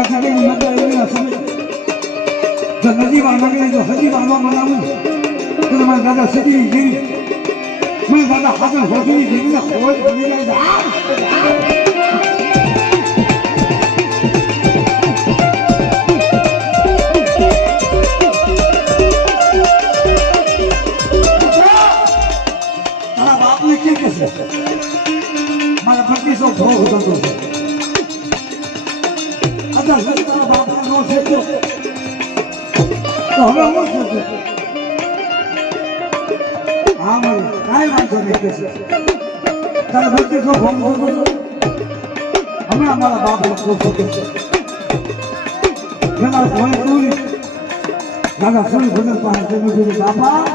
દાદા કાઢીને મજા એવી સમય જો નદીમાં નગરી જો હજી બાંધવા બનાવું તો તમારા દાદા સીધી ગીરી મેં દાદા હાથે હોતી ગીરીને ખોજ બની જાય મારા પચીસો ભોગ થતો છે અત્યાર સુધી તારા બાપને નો શેક્યો તો હવે હું શેક્યો હા મારે કાંઈ વાંધો નહીં કે છે તારા પચીસો ભોગ થતો છે હમણાં મારા બાપને પૂછો કે છે પેલા ભોય તું દાદા સુઈ ભજન પાસે બાપા